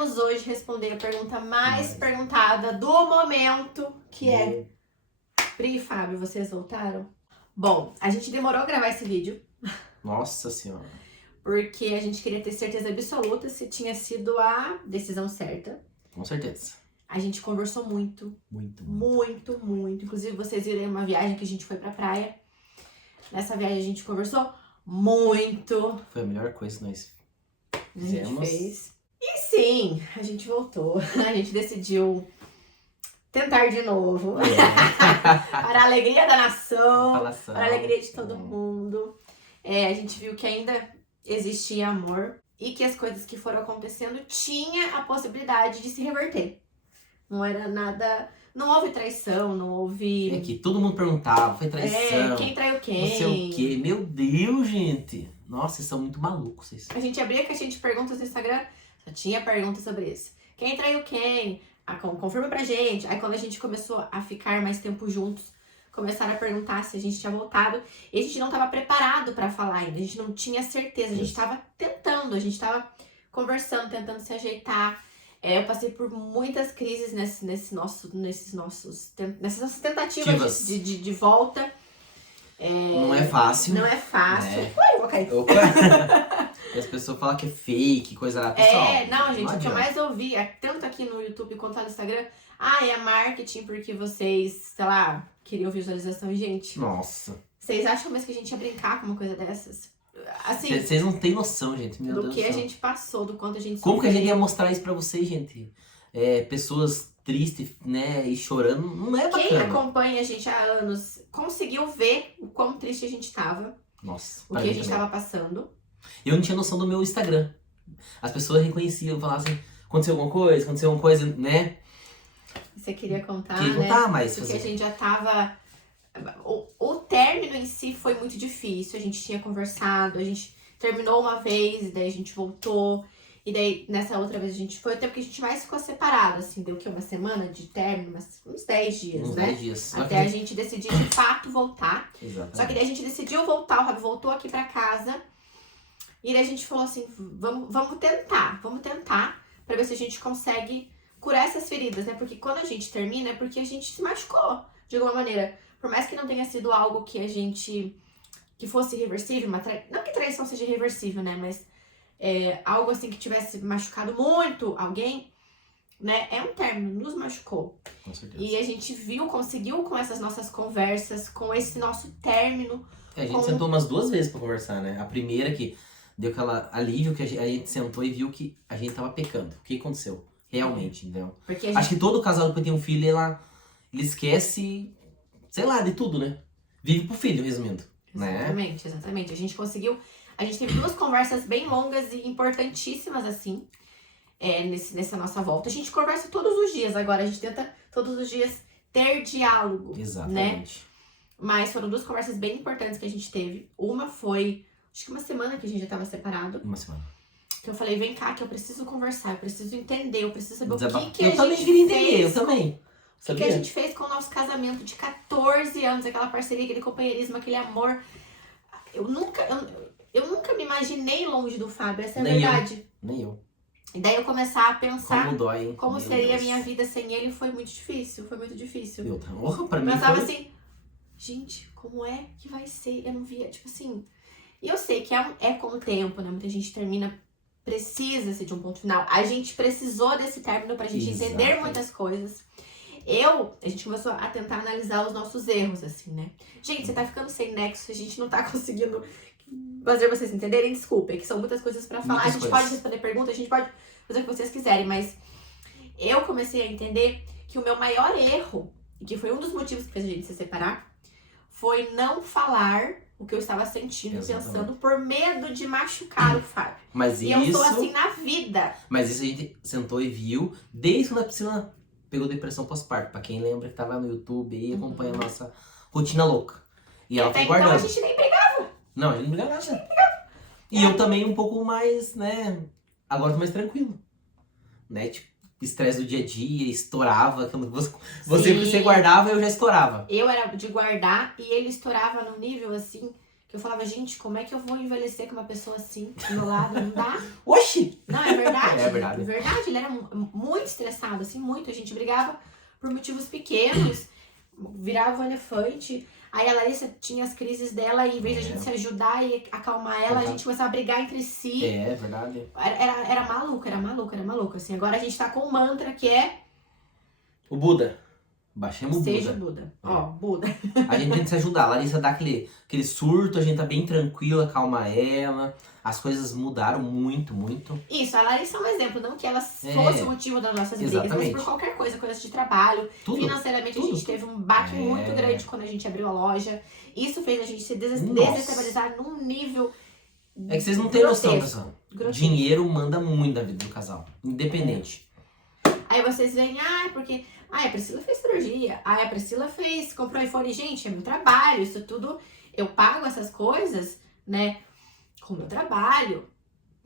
iremos hoje responder a pergunta mais perguntada do momento, que é... Pri e Fábio, vocês voltaram? Bom, a gente demorou a gravar esse vídeo. Nossa senhora. Porque a gente queria ter certeza absoluta se tinha sido a decisão certa. Com certeza. A gente conversou muito. Muito. Inclusive, vocês viram uma viagem que a gente foi pra praia. Nessa viagem a gente conversou muito. Foi a melhor coisa que nós A gente fizemos. fez. E sim, a gente voltou. A gente decidiu tentar de novo. Para a alegria da nação. Falação. Para a alegria de todo mundo. A gente viu que ainda existia amor. E que as coisas que foram acontecendo tinha a possibilidade de se reverter. Não era nada... Não houve traição, não houve... É que todo mundo perguntava, foi traição. Quem traiu quem? Não sei o quê. Meu Deus, gente. Nossa, vocês são muito malucos, vocês. A gente abria a caixinha de perguntas no Instagram, só tinha perguntas sobre isso. Quem traiu quem? Confirma pra gente. Aí quando a gente começou a ficar mais tempo juntos, começaram a perguntar se a gente tinha voltado. E a gente não tava preparado pra falar ainda, a gente não tinha certeza. A gente tava tentando, a gente tava conversando, tentando se ajeitar. Eu passei por muitas crises nessas nossas tentativas de volta. Não é fácil. Não é fácil. É. Ué, eu vou cair. Opa. E as pessoas falam que é fake, coisa lá. Pessoal, Não, gente, o que eu adianta. mais ouvi, tanto aqui no YouTube quanto lá no Instagram, é marketing porque vocês, sei lá, queriam visualização. Gente, Nossa. vocês acham mesmo que a gente ia brincar com uma coisa dessas? Assim, Vocês não têm noção, gente. Meu do Deus que do a céu. gente passou, do quanto a gente Como que a gente sofreu. ia mostrar isso pra vocês, gente? Pessoas tristes, né, e chorando, não é Quem bacana. acompanha a gente há anos conseguiu ver o quão triste a gente tava, Nossa, o que a gente tava passando. Eu não tinha noção do meu Instagram. As pessoas reconheciam, falavam assim, aconteceu alguma coisa, né? Você queria contar, Queria né? contar, mas Porque fazer- a gente já tava... O término em si foi muito difícil. A gente tinha conversado, a gente terminou uma vez, e daí a gente voltou. E daí, nessa outra vez, a gente foi o tempo que a gente mais ficou separado, assim. Deu o quê? Uma semana de término? uns 10 dias, uns né? 10 dias. Só Até a que... gente decidir, de fato, voltar. Exatamente. Só que daí a gente decidiu voltar, o Rabi voltou aqui pra casa. E daí a gente falou assim, vamos tentar pra ver se a gente consegue curar essas feridas, né? Porque quando a gente termina é porque a gente se machucou, de alguma maneira. Por mais que não tenha sido algo que a gente... que fosse irreversível, não que traição seja irreversível, né? Mas algo assim que tivesse machucado muito alguém, né? É um término, nos machucou. Com certeza. E a gente conseguiu com essas nossas conversas, com esse nosso término. A gente sentou umas 2 vezes pra conversar, né? A primeira que deu aquela alívio que a gente sentou e viu que a gente tava pecando. O que aconteceu? Realmente, entendeu? Porque a gente... Acho que todo casal que tem um filho, ele esquece, sei lá, de tudo, né? Vive pro filho, resumindo. Né? Exatamente. A gente conseguiu... A gente teve 2 conversas bem longas e importantíssimas, assim, nessa nossa volta. A gente conversa todos os dias agora. A gente tenta, todos os dias, ter diálogo, Exatamente. né? Mas foram 2 conversas bem importantes que a gente teve. Uma foi, acho que uma semana que a gente já tava separado. Uma semana. Que eu falei, vem cá, que eu preciso conversar. Eu preciso entender, eu preciso saber Desabafo. o que Eu a também gente queria entender, fez. eu também. O que Sabia? a gente fez com o nosso casamento de 14 anos, aquela parceria, aquele companheirismo, aquele amor. Eu nunca me imaginei longe do Fábio, essa é a Nem eu. verdade. Nem eu. E daí eu começar a pensar Como dói, hein? como Meu seria a Deus. minha vida sem ele, foi muito difícil, Pra Eu mim pensava foi... assim, gente, como é que vai ser? Eu não via, tipo assim... E eu sei que é com o tempo, né? Muita gente termina, precisa-se de um ponto final. A gente precisou desse término pra gente entender Exato. muitas coisas. A gente começou a tentar analisar os nossos erros, assim, né? Gente, você tá ficando sem nexo, a gente não tá conseguindo fazer vocês entenderem. Desculpem, que são muitas coisas pra falar. Muitas A gente coisas. pode responder perguntas, a gente pode fazer o que vocês quiserem, mas eu comecei a entender que o meu maior erro, e que foi um dos motivos que fez a gente se separar, foi não falar o que eu estava sentindo, Exatamente. pensando, por medo de machucar o Fábio. Mas E isso... eu sou assim na vida. Mas isso a gente sentou e viu desde quando a Priscila pegou depressão pós-parto. Pra quem lembra que tá lá no YouTube e acompanha a nossa rotina louca. E ela Até foi então guardando. a gente nem brigava. Não, a gente não brigava nada. E eu também um pouco mais, né? Agora tô mais tranquilo. Né? Tipo, estresse do dia a dia, estourava. Quando você Sim. guardava, eu já estourava. Eu era de guardar e ele estourava num nível assim Que eu falava, gente, como é que eu vou envelhecer com uma pessoa assim do meu lado? Não dá. Oxi! Não, é verdade. É verdade. É verdade, ele era muito estressado, assim, muito. A gente brigava por motivos pequenos, virava um elefante. Aí a Larissa tinha as crises dela e em vez de a gente se ajudar e acalmar ela, a gente começava a brigar entre si. É verdade. Era maluco, assim. Agora a gente tá com um mantra que é... O Buda. Baixemos o Buda. Seja o Buda. Ó, Buda. A gente tenta se ajudar. A Larissa dá aquele surto, a gente tá bem tranquila, calma ela. As coisas mudaram muito, muito. Isso, a Larissa é um exemplo, não que ela fosse o motivo das nossas brigas, Exatamente. mas por qualquer coisa, coisas de trabalho. Tudo. Financeiramente Tudo. a gente teve um baque muito grande quando a gente abriu a loja. Isso fez a gente se desestabilizar num nível É que vocês não têm noção, grotesco. pessoal. Grotesco. Dinheiro manda muito na vida do casal. Independente. Aí vocês veem, porque... a Priscila fez cirurgia. A Priscila comprou iPhone. Gente, é meu trabalho. Isso tudo, eu pago essas coisas, né? Com o meu trabalho.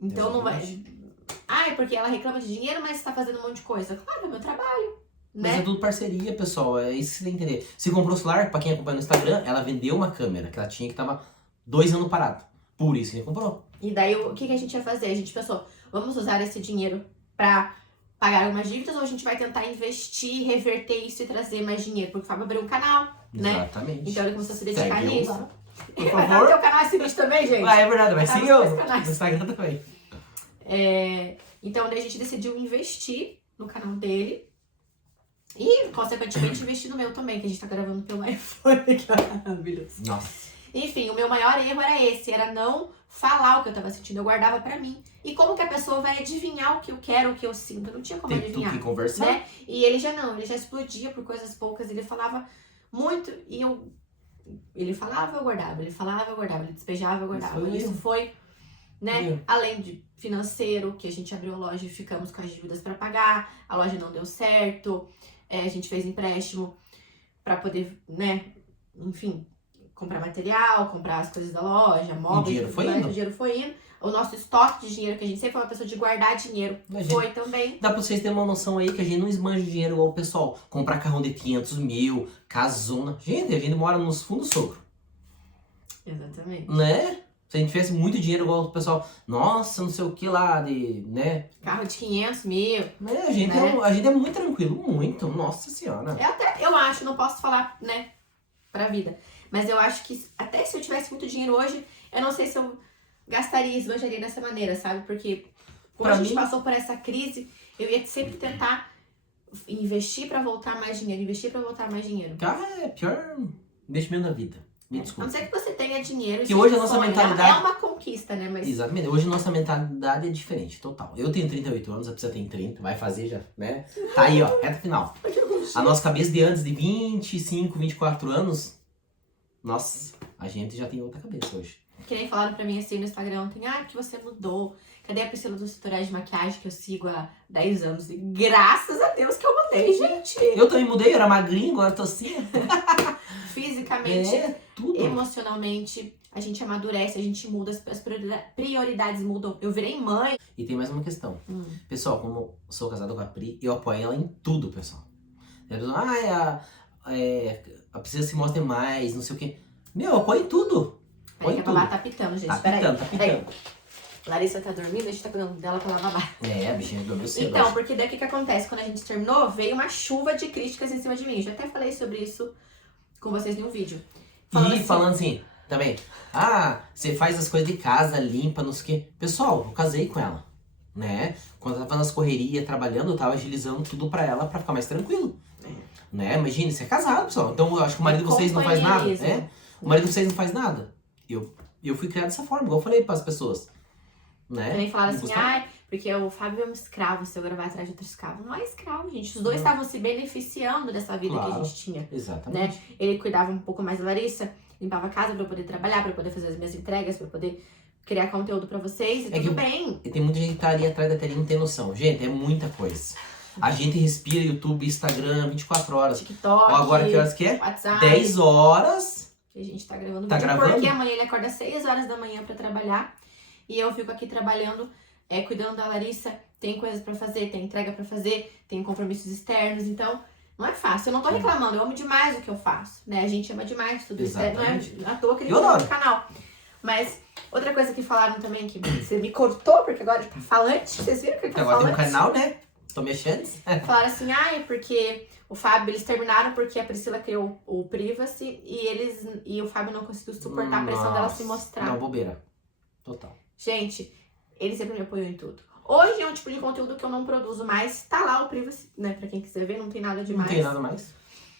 Então não vai... porque ela reclama de dinheiro, mas tá fazendo um monte de coisa. Claro, é meu trabalho, né? Mas é tudo parceria, pessoal. É isso que você tem que entender. Se comprou o celular, pra quem acompanha no Instagram, ela vendeu uma câmera que ela tinha que tava 2 anos parado. Por isso que ele comprou. E daí, o que a gente ia fazer? A gente pensou, vamos usar esse dinheiro pra pagar algumas dívidas ou a gente vai tentar investir, reverter isso e trazer mais dinheiro? Porque o Fábio abriu um canal, né? Exatamente. Então ele começou a se dedicar Segue nisso. lá, por Vai dar no favor. teu canal esse vídeo também, gente? É verdade, vai Tá seguir nos dois no canais. Instagram também. Então daí a gente decidiu investir no canal dele. E, consequentemente, investir no meu também, que a gente tá gravando pelo iPhone, que é maravilhoso. Nossa. Enfim, o meu maior erro era esse, era não falar o que eu tava sentindo, eu guardava pra mim. E como que a pessoa vai adivinhar o que eu quero, o que eu sinto? Não tinha como Tem adivinhar, tudo que conversar. né? E ele já explodia por coisas poucas, ele falava muito e ele falava, eu guardava, ele falava, eu guardava, ele despejava, eu guardava. Isso foi, né? Além de financeiro, que a gente abriu a loja e ficamos com as dívidas pra pagar, a loja não deu certo, a gente fez empréstimo pra poder, né, enfim, comprar material, comprar as coisas da loja, móveis, o dinheiro foi indo. O nosso estoque de dinheiro, que a gente sempre foi uma pessoa de guardar dinheiro, foi também. Dá pra vocês terem uma noção aí que a gente não esbanja dinheiro igual o pessoal. Comprar carrão de 500 mil, casona. Gente, a gente mora nos fundos sogro. Exatamente. Né? Se a gente tivesse muito dinheiro igual o pessoal, nossa, não sei o que lá, né? Carro de 500 mil. A gente é muito tranquilo, muito. Nossa senhora. Eu acho, não posso falar, né, pra vida. Mas eu acho que até se eu tivesse muito dinheiro hoje, eu não sei se eu gastaria, esbanjaria dessa maneira, sabe? Porque como a gente passou por essa crise, eu ia sempre tentar investir pra voltar mais dinheiro, Cara, é pior investimento da vida. Me A desculpa. não ser que você tenha dinheiro. Que hoje a nossa mentalidade... É uma conquista, né? Mas... Exatamente. Hoje a nossa mentalidade é diferente, total. Eu tenho 38 anos, a Priscila tem 30, vai fazer já, né? Tá aí, ó, reta final. A nossa cabeça de antes, de 25, 24 anos, nossa, a gente já tem outra cabeça hoje. Que nem falaram pra mim assim no Instagram ontem, que você mudou. Cadê a Priscila dos tutoriais de maquiagem que eu sigo há 10 anos? E graças a Deus que eu mudei, gente. Eu também mudei, eu era magrinho, agora tô assim. Fisicamente, tudo. Emocionalmente, a gente amadurece, a gente muda, as prioridades mudam. Eu virei mãe. E tem mais uma questão. Pessoal, como eu sou casado com a Pri, eu apoio ela em tudo, pessoal. A pessoa, a Priscila se mostra mais, não sei o quê. Meu, eu apoio em tudo. Peraí, que a babá tá pitando, gente. Tá pitando. Larissa tá dormindo, a gente tá cuidando dela pela babá. A bichinha dormiu cedo. Então, porque daí o que acontece? Quando a gente terminou, veio uma chuva de críticas em cima de mim. Já até falei sobre isso com vocês em um vídeo. Falando assim, também. Você faz as coisas de casa, limpa, não sei o quê. Pessoal, eu casei com ela, né? Quando ela tava nas correrias, trabalhando, eu tava agilizando tudo pra ela pra ficar mais tranquilo. Né? Imagine, você é casado, pessoal. Então, eu acho que o marido de vocês não faz nada, né? O marido de vocês não faz nada. Eu fui criado dessa forma, igual eu falei pras pessoas. Né? Também falaram assim, porque o Fábio é um escravo, se eu gravar atrás de outro escravo. Não é escravo, gente. Os dois estavam se beneficiando dessa vida que a gente tinha. Exatamente. Né? Ele cuidava um pouco mais da Larissa, limpava a casa pra eu poder trabalhar, pra eu poder fazer as minhas entregas, pra eu poder criar conteúdo pra vocês, e tudo bem. E tem muita gente que tá ali atrás da telinha e não tem noção. Gente, é muita coisa. A gente respira YouTube, Instagram, 24 horas. TikTok, agora que horas que é? WhatsApp. 10 horas. Que a gente tá gravando Tá vídeo. gravando? Porque amanhã ele acorda às 6 horas da manhã pra trabalhar. E eu fico aqui trabalhando, cuidando da Larissa. Tem coisas pra fazer, tem entrega pra fazer, tem compromissos externos. Então, não é fácil. Eu não tô reclamando, eu amo demais o que eu faço. Né? A gente ama demais tudo isso. Não é à toa que ele criou no canal. Mas outra coisa que falaram também, que você me cortou, porque agora tá falante. Vocês viram que ele tá Agora tem um falante? canal, né? Tô mexendo. Falaram assim, é porque o Fábio, eles terminaram porque a Priscila criou o Privacy e o Fábio não conseguiu suportar a pressão dela se mostrar. Não, bobeira. Total. Gente, ele sempre me apoiou em tudo. Hoje é um tipo de conteúdo que eu não produzo mais. Tá lá o Privacy, né? Pra quem quiser ver, não tem nada demais. Não tem nada mais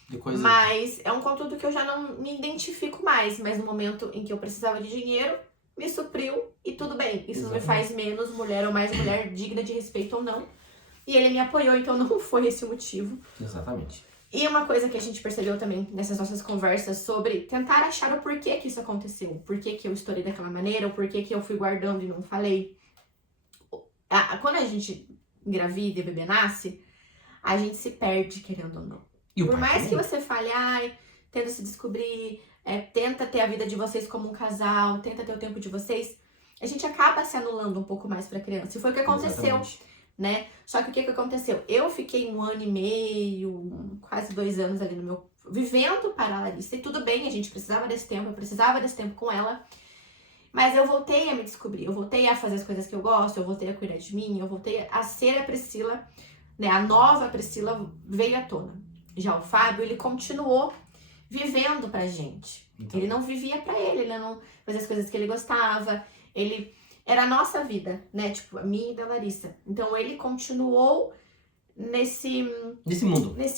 de coisa. Mas é um conteúdo que eu já não me identifico mais. Mas no momento em que eu precisava de dinheiro, me supriu e tudo bem. Isso não me faz menos mulher ou mais mulher digna de respeito ou não. E ele me apoiou, então não foi esse o motivo. Exatamente. E uma coisa que a gente percebeu também nessas nossas conversas sobre tentar achar o porquê que isso aconteceu. O porquê que eu estourei daquela maneira, o porquê que eu fui guardando e não falei. Quando a gente engravida e o bebê nasce, a gente se perde, querendo ou não. E o Por pai mais também. que você fale, tenta se descobrir, tenta ter a vida de vocês como um casal, tenta ter o tempo de vocês, a gente acaba se anulando um pouco mais pra criança. E foi o que aconteceu. Exatamente. Né? Só que o que aconteceu? Eu fiquei 1 ano e meio, quase 2 anos ali vivendo para a Larissa. E tudo bem, a gente precisava desse tempo, eu precisava desse tempo com ela. Mas eu voltei a me descobrir, eu voltei a fazer as coisas que eu gosto, eu voltei a cuidar de mim, eu voltei a ser a Priscila, né? A nova Priscila veio à tona. Já o Fábio, ele continuou vivendo pra gente. Então. Ele não vivia pra ele não fazia as coisas que ele gostava, ele... Era a nossa vida, né? Tipo, a minha e da Larissa. Então, ele continuou nesse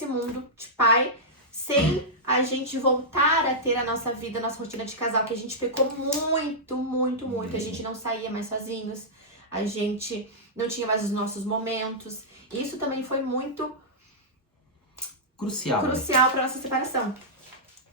mundo de pai, sem a gente voltar a ter a nossa vida, a nossa rotina de casal, que a gente pecou muito, muito, muito. A gente não saía mais sozinhos, a gente não tinha mais os nossos momentos. E isso também foi muito crucial pra nossa separação,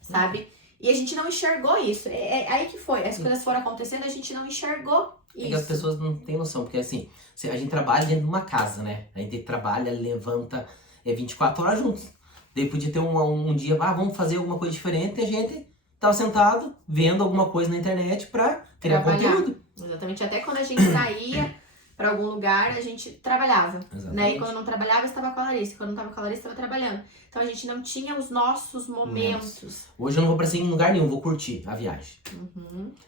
sabe? E a gente não enxergou isso. É aí que foi. As coisas foram acontecendo, a gente não enxergou isso. É que as pessoas não têm noção, porque assim, a gente trabalha dentro de uma casa, né? A gente trabalha, levanta, 24 horas juntos. Daí podia ter um dia, vamos fazer alguma coisa diferente, e a gente tava sentado, vendo alguma coisa na internet pra criar conteúdo. Exatamente. Até quando a gente saía pra algum lugar, a gente trabalhava. Né? E quando não trabalhava, estava com a Larissa. Quando não estava com a Larissa, estava trabalhando. Então a gente não tinha os nossos momentos. Hoje eu não vou pra sair em lugar nenhum, vou curtir a viagem.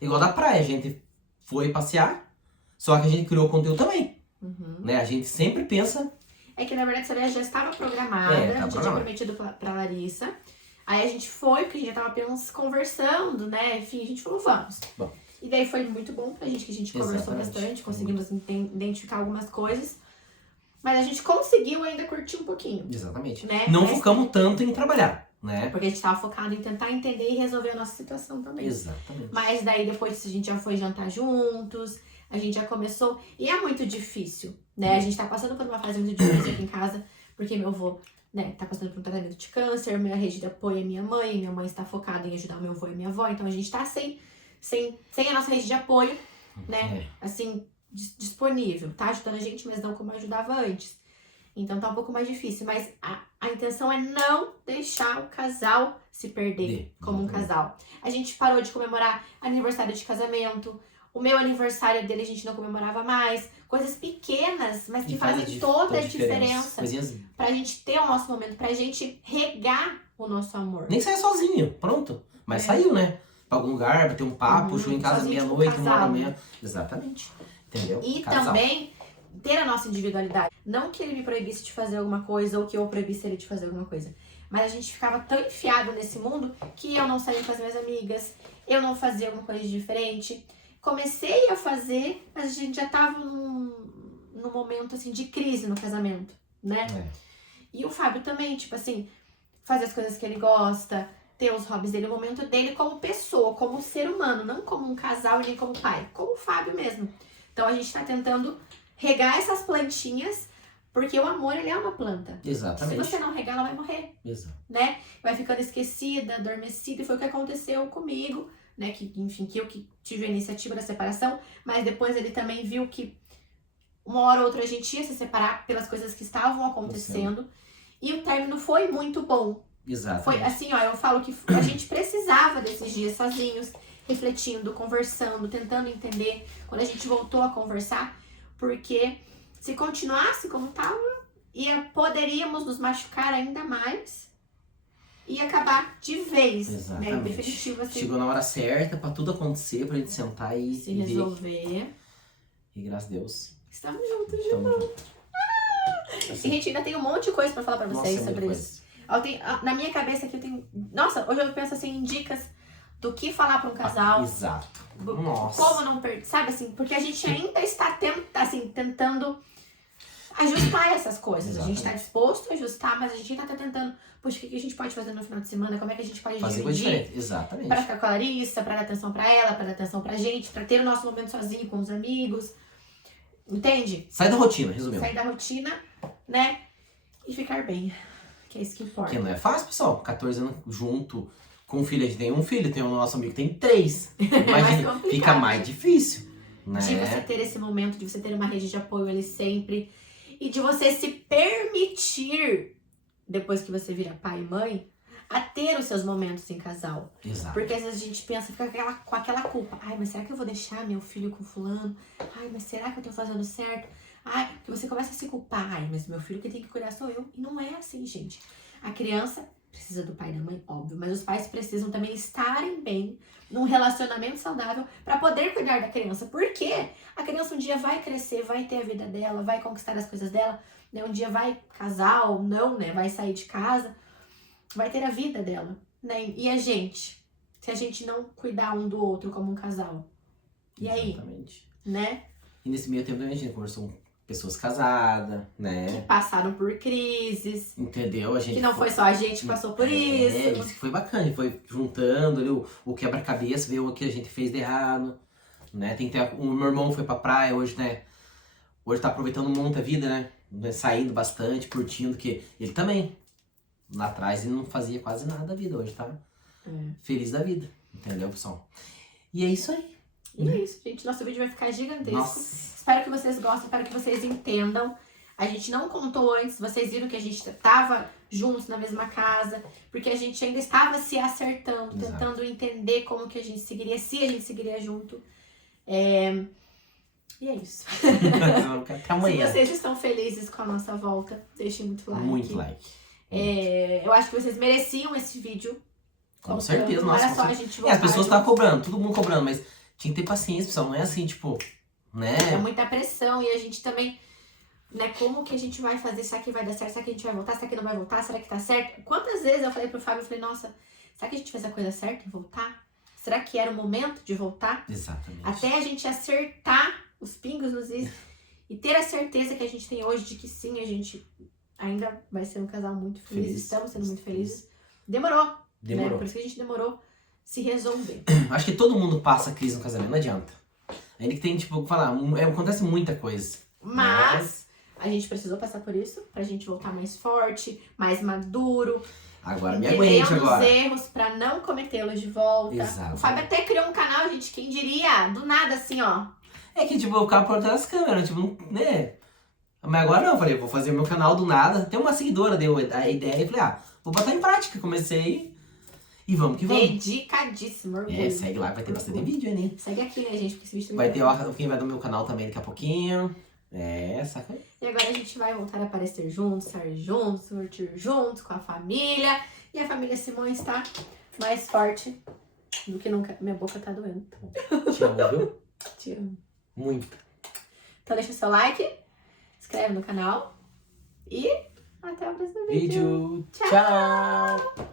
Igual da praia, a gente foi passear, só que a gente criou conteúdo também. Né? A gente sempre pensa... É que na verdade essa viagem já estava programada, a gente já tinha prometido pra Larissa. Aí a gente foi, porque a gente já tava apenas conversando, né? Enfim, a gente falou, vamos. Bom. E daí foi muito bom pra gente, que a gente conversou bastante, conseguimos identificar algumas coisas. Mas a gente conseguiu ainda curtir um pouquinho. Exatamente. Né? Não focamos tanto em trabalhar, né? Porque a gente tava focado em tentar entender e resolver a nossa situação também. Exatamente. Mas daí depois a gente já foi jantar juntos, a gente já começou... E é muito difícil, né? A gente tá passando por uma fase muito difícil aqui em casa, porque meu avô, né, tá passando por um tratamento de câncer, minha rede de apoio é minha mãe está focada em ajudar o meu avô e minha avó, então a gente tá sem a nossa rede de apoio, né, assim, disponível, tá ajudando a gente, mas não como ajudava antes. Então tá um pouco mais difícil, mas a intenção é não deixar o casal se perder como um casal. A gente parou de comemorar aniversário de casamento, o meu aniversário dele a gente não comemorava mais. Coisas pequenas, mas que fazem toda a diferença pra gente ter o nosso momento, pra gente regar o nosso amor. Nem sair sozinho, pronto. Mas saiu, né? Pra algum lugar, bater um papo, show em casa meia-noite, 1h30. Exatamente. Entendeu? E também ter a nossa individualidade. Não que ele me proibisse de fazer alguma coisa ou que eu proibisse ele de fazer alguma coisa. Mas a gente ficava tão enfiado nesse mundo que eu não saía com as minhas amigas, eu não fazia alguma coisa diferente. Comecei a fazer, mas a gente já tava num momento, assim, de crise no casamento, né? E o Fábio também, tipo assim, fazer as coisas que ele gosta, ter os hobbies dele, o momento dele como pessoa, como ser humano, não como um casal e nem como pai, como o Fábio mesmo. Então a gente tá tentando regar essas plantinhas, porque o amor, ele é uma planta. Exatamente. Se você não regar, ela vai morrer. Exato. Né? Vai ficando esquecida, adormecida, e foi o que aconteceu comigo. Né, que eu que tive a iniciativa da separação, mas depois ele também viu que uma hora ou outra a gente ia se separar pelas coisas que estavam acontecendo, e o término foi muito bom. Exato. Foi assim, ó, eu falo que a gente precisava desses dias sozinhos, refletindo, conversando, tentando entender, quando a gente voltou a conversar, porque se continuasse como estava, poderíamos nos machucar ainda mais, e acabar de vez, né? Exatamente. Em definitivo, assim, Chegou na hora certa pra tudo acontecer, pra gente sentar e se ver. resolver. E graças a Deus. Estamos juntos de Estamos novo. juntos. E, gente, ainda tem um monte de coisa pra falar pra Nossa, vocês é muita sobre coisa. isso. Na minha cabeça aqui eu tenho... Nossa, hoje eu penso assim em dicas do que falar pra um casal. Exato. do- Nossa. Como não perder, sabe assim? Porque a gente ainda está tentando ajustar essas coisas. A gente tá Exatamente. disposto a ajustar, mas a gente ainda tá tentando... Poxa, o que a gente pode fazer no final de semana? Como é que a gente pode Fazer coisa dividir? diferente. Exatamente. Pra ficar com a Larissa, pra dar atenção pra ela, pra dar atenção pra gente, pra ter o nosso momento sozinho com os amigos. Entende? Sai da rotina, resumindo. Sair da rotina, né? E ficar bem. Que é isso que importa. Porque não é fácil, pessoal. 14 anos junto com um filho. A gente tem um filho, tem o nosso amigo que tem 3. Imagina, complicado, fica mais difícil. Né? De você ter esse momento, de você ter uma rede de apoio ali sempre. E de você se permitir, depois que você vira pai e mãe, a ter os seus momentos em casal. Exato. Porque às vezes a gente pensa, fica com aquela culpa. Ai, mas será que eu vou deixar meu filho com fulano? Ai, mas será que eu tô fazendo certo? Ai, porque você começa a se culpar. Ai, mas meu filho que tem que cuidar sou eu. E não é assim, gente. A criança precisa do pai e da mãe, óbvio. Mas os pais precisam também estarem bem, num relacionamento saudável, pra poder cuidar da criança. Porque a criança um dia vai crescer, vai ter a vida dela, vai conquistar as coisas dela. Né? Um dia vai casar ou não, né? Vai sair de casa. Vai ter a vida dela, né? E a gente? Se a gente não cuidar um do outro como um casal. E aí? Exatamente. Né? E nesse meio tempo a gente conversou com pessoas casadas, Que né? passaram por crises. Entendeu? A gente Que não foi só a gente que passou por isso. Isso que foi bacana. Foi juntando ali o quebra-cabeça, ver o que a gente fez de errado. Né? Tem que ter, o meu irmão foi pra praia hoje, né? Hoje tá aproveitando muito a vida, né? Saindo bastante, curtindo, que ele também. Lá atrás ele não fazia quase nada da vida, hoje tá feliz da vida. Entendeu, pessoal? E é isso aí. E é isso, gente. Nosso vídeo vai ficar gigantesco. Nossa. Espero que vocês gostem, espero que vocês entendam. A gente não contou antes, vocês viram que a gente tava juntos na mesma casa, porque a gente ainda estava se acertando, Exato. tentando entender como que a gente seguiria, se a gente seguiria junto. E é isso. Até Se amanhã. vocês estão felizes com a nossa volta, deixem muito like. Muito like. Eu acho que vocês mereciam esse vídeo. Com certeza, Não nossa. era só com a certeza. gente As voltar pessoas junto. estavam cobrando, todo mundo cobrando, mas tinha que ter paciência, pessoal. Não é assim, tipo, né? É muita pressão e a gente também, né, como que a gente vai fazer? Será que vai dar certo? Será que a gente vai voltar? Será que não vai voltar? Será que tá certo? Quantas vezes eu falei pro Fábio, eu falei, nossa, será que a gente fez a coisa certa e voltar? Será que era o momento de voltar? Exatamente. Até a gente acertar os pingos nos is e ter a certeza que a gente tem hoje de que sim, a gente ainda vai ser um casal muito feliz. Feliz. Estamos sendo muito felizes. Demorou, né? Demorou. Por isso que a gente demorou se resolver. Acho que todo mundo passa crise no casamento, não adianta. Ainda que tem, tipo, falar, acontece muita coisa. Mas a gente precisou passar por isso pra gente voltar mais forte, mais maduro. Agora me Entendendo aguente os agora. erros pra não cometê-los de volta. Exato. O Fábio até criou um canal, gente, quem diria? Do nada, assim, ó. É que, tipo, eu ficava por trás das câmeras, tipo, né? Mas agora não, eu falei, vou fazer meu canal do nada. Tem uma seguidora, deu a ideia e falei, vou botar em prática. Comecei e vamos que vamos. Dedicadíssimo, orgulho. Segue lá, vai ter bastante vídeo, né? Segue aqui, né, gente? Porque esse vídeo Vai também ter quem vai no meu canal também daqui a pouquinho. Saca aí. E agora a gente vai voltar a aparecer juntos, sair juntos, curtir juntos com a família. E a família Simões está mais forte do que nunca. Minha boca tá doendo. Te amo, viu? Te amo. Muito. Então deixa seu like, inscreve no canal e até o próximo vídeo. Vídeo. Tchau.